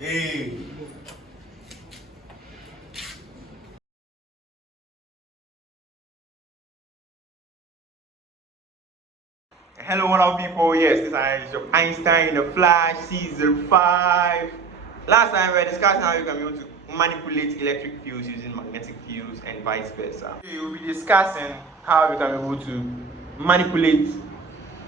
Hey. Hello, what up, people? Yes, this is your Einstein in the Flash season 5. Last time we were discussing how you can be able to manipulate electric fields using magnetic fields and vice versa. We will be discussing how we can be able to manipulate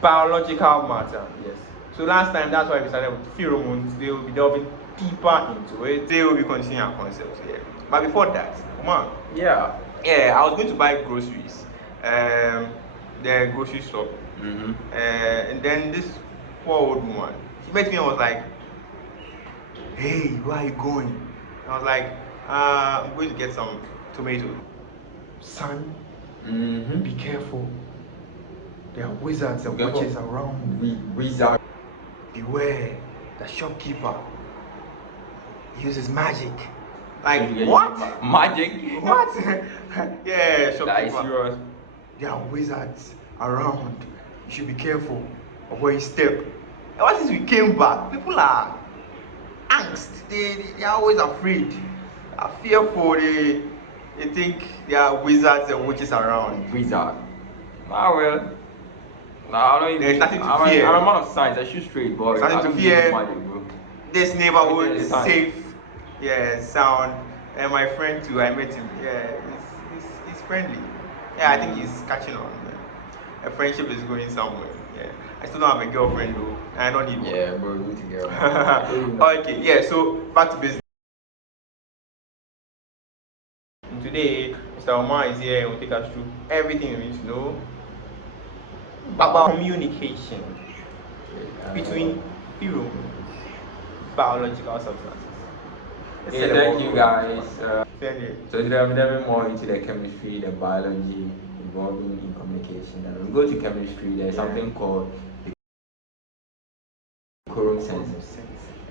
biological matter. Yes. So last time that's why we started with pheromones. They will be delving deeper into it. They will be continuing our concepts here. But before that, come on. Yeah, I was going to buy groceries. The grocery store. And then this poor old woman, she met me and was like, "Hey, where are you going?" And I was like, "I'm going to get some tomato." Son, be careful. There are wizards and witches around. Wizard. Beware, the shopkeeper uses magic. Like, what? Magic? What? Yeah, shopkeeper. That is serious. There are wizards around. You should be careful of where you step. And what since we came back, people are angst. They are always afraid. They are fearful. They think there are wizards and witches around. Wizard. Ah, well. No, I don't even. There's nothing to fear. I'm a man of science. I shoot straight, but There's nothing to fear. This neighborhood is safe. Yeah, sound. And my friend too, I met him. Yeah, he's friendly. Yeah, I think he's catching on. A friendship is going somewhere. Yeah, I still don't have a girlfriend though. I don't need one. Yeah, bro, we together. Okay, yeah. So back to business. And today, Mr. Omar is here and will take us through everything you need to know about communication between biological substances. Yeah, thank you guys. So today I'm delving more into the chemistry, the biology involving in communication. And when we go to chemistry, there's something called the quorum sensors.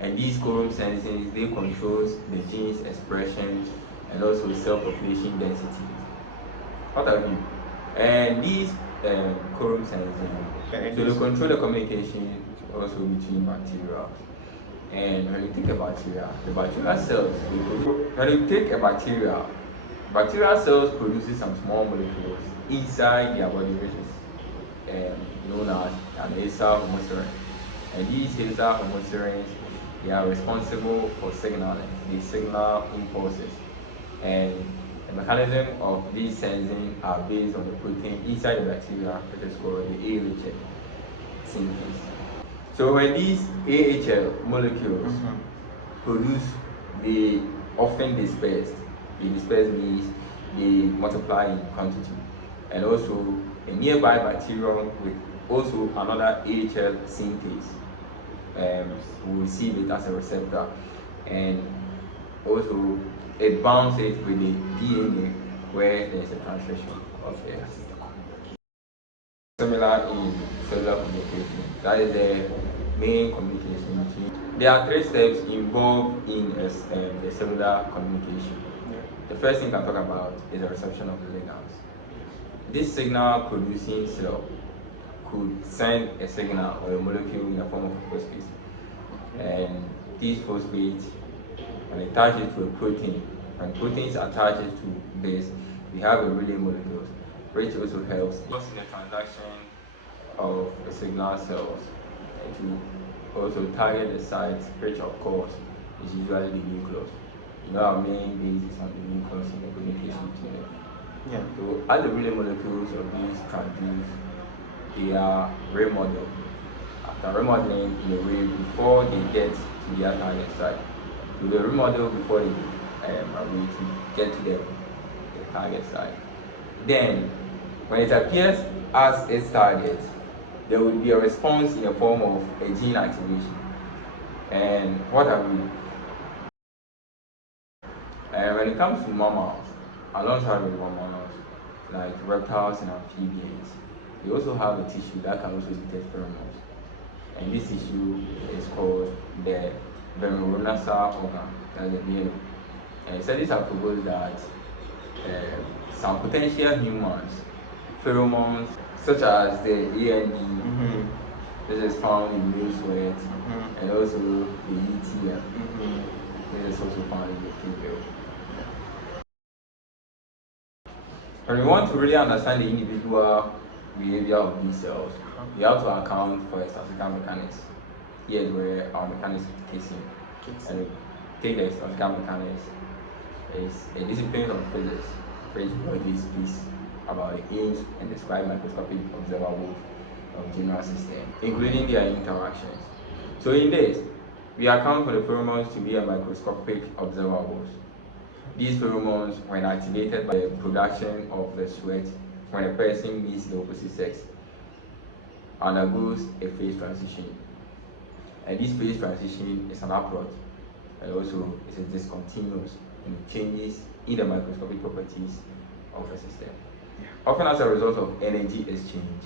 And these quorum sensors, they controls the genes expression and also cell population density. What I mean? And these quorum sensors, so they control the communication also between bacteria. And when you think about bacteria, the bacterial cells, when you take a bacterial cells produces some small molecules inside their body, which is known as an acyl homoserine. And these acyl homoserines, they are responsible for signaling. They signal impulses. And the mechanism of these sensing are based on the protein inside the bacteria, which is called the AHL synthase. So when these AHL molecules produce, they often disperse. They disperse means they multiply in quantity. And also a nearby bacterium with also another AHL synthase will receive it as a receptor. And also it bounds it with the DNA where there is a translation of the similar in cellular communication. That is the main communication between. There are 3 steps involved in the cellular communication. The first thing I talk about is the reception of the ligands. This signal producing cell could send a signal or a molecule in the form of a phosphate. And these phosphates, when it attaches to a protein, when proteins attaches to this, we have a relay molecule, which also helps in the transaction of the signal cells to also target the site, which of course is usually the nucleus. You know, our main base is on the nucleus in the communication between them. Yeah. So as the relay molecules of these transduce, they are remodeled. After remodeling in a way before they get to their target site. So they remodel before they are ready to get to the target site. Then, when it appears as its target, there will be a response in the form of a gene activation. And what have we? And when it comes to mammals, alongside with mammals, like reptiles and amphibians, they also have a tissue that can also detect pheromones. And this tissue is called the verminous organ, that's the venom. And studies have proposed that some potential humans, pheromones such as the AND, This is found in male sweat, and also the ETM. This is also found in the female. When we want to really understand the individual behavior of these cells, we have to account for statistical mechanics. Here is where our mechanics kicks in. And take the statistical mechanics is a discipline of physics which broadly speaks about the aims and describe microscopic observables of general systems, including their interactions. So in this, we account for the pheromones to be a microscopic observables. These pheromones, when activated by the production of the sweat when a person meets the opposite sex, undergoes a phase transition. And this phase transition is an upward, and also it is discontinuous and it changes in the microscopic properties of the system. Often as a result of energy exchange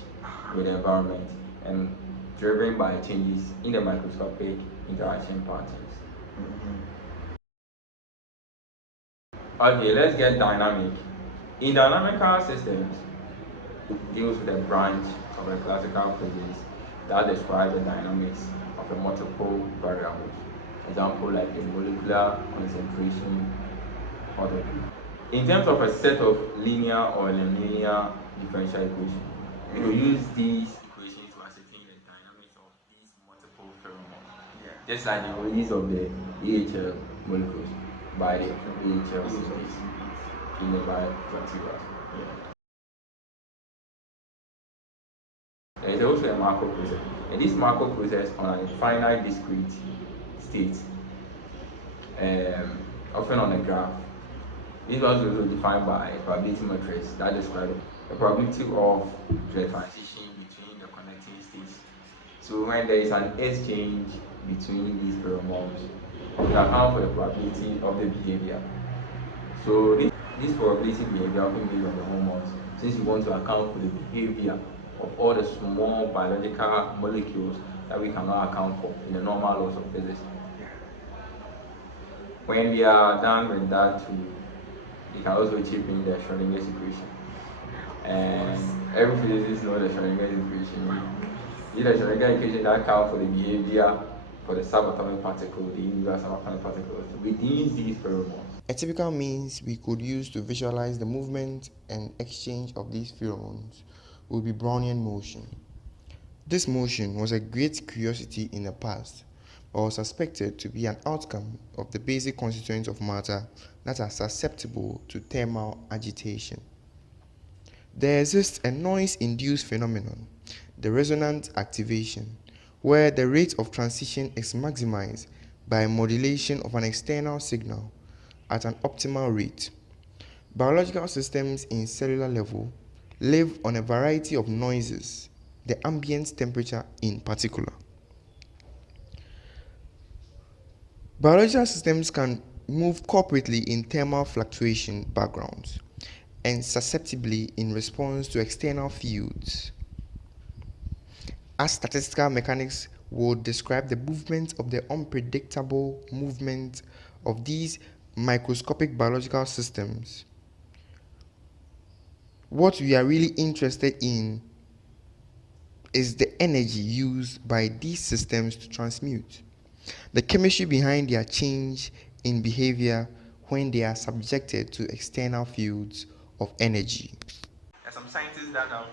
with the environment and driven by changes in the microscopic interaction patterns. Okay, let's get dynamic. In dynamical systems, it deals with a branch of a classical physics that describes the dynamics of a multiple variables. Example like a molecular concentration or the. In terms of a set of linear or nonlinear differential equations, we will use these equations to ascertain the dynamics of these multiple pheromones. Just like the release of the AHL molecules by the AHL synthase in the bacteria. There is also a macro process. And this macro process on a finite discrete state, often on a graph. This was also defined by a probability matrix that describes the probability of the transition between the connecting states. So when there is an exchange between these pheromones, we account for the probability of the behavior. So this probability behavior often based on the hormones, since we want to account for the behavior of all the small biological molecules that we cannot account for in the normal laws of physics. When we are done with that, we can also chip in the Schrodinger's equation. And every physicist knows the Schrodinger's equation. It's the Schrödinger equation that accounts for the behavior for the subatomic particle, the individual subatomic particles within these pheromones. A typical means we could use to visualize the movement and exchange of these pheromones would be Brownian motion. This motion was a great curiosity in the past, but was suspected to be an outcome of the basic constituents of matter that are susceptible to thermal agitation. There exists a noise-induced phenomenon, the resonant activation, where the rate of transition is maximized by modulation of an external signal at an optimal rate. Biological systems in cellular level live on a variety of noises, the ambient temperature in particular. Biological systems can move corporately in thermal fluctuation backgrounds and susceptibly in response to external fields. As statistical mechanics would describe the movement of the unpredictable movement of these microscopic biological systems, what we are really interested in is the energy used by these systems to transmute, the chemistry behind their change in behavior when they are subjected to external fields of energy. There are some scientists that have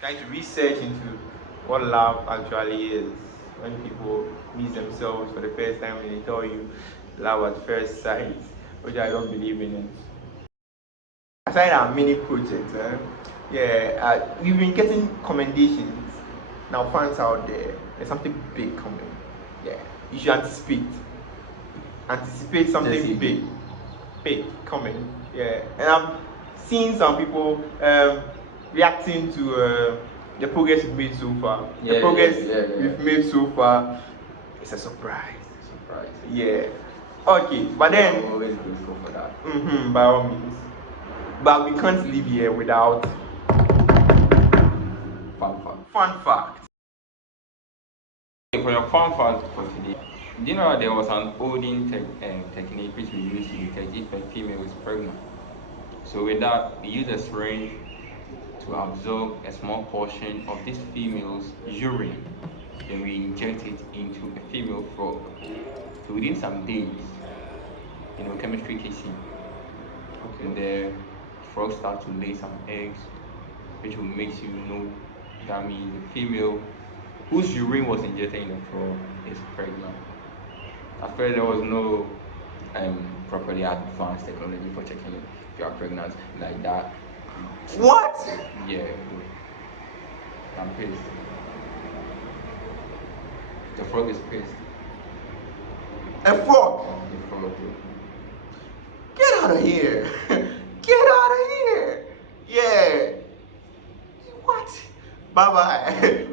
tried to research into what love actually is. When people meet themselves for the first time and they tell you love at first sight, which I don't believe in it. Aside our mini projects, we've been getting commendations. Now, fans out there, there's something big coming. Yeah, you should anticipate something big coming. Yeah, and I'm seeing some people reacting to the progress we've made so far. The progress we've made so far is a surprise. Yeah. Okay, but then I'm always grateful for that. By all means. But we can't live here without fun fact. For your fun fact for today, do you know that there was an olden technique which we use to detect if a female is pregnant? So with that, we use a syringe to absorb a small portion of this female's urine Then we inject it into a female frog. So within some days, chemistry kicks in. And the frogs start to lay some eggs, which will make you know that means the female whose urine was injected in the frog is pregnant. At first, there was no properly advanced technology for checking if you are pregnant like that. What? Yeah, I'm pissed. The frog is pissed. A frog? The frog. Get out of here! Get out of here! Yeah. What? Bye bye.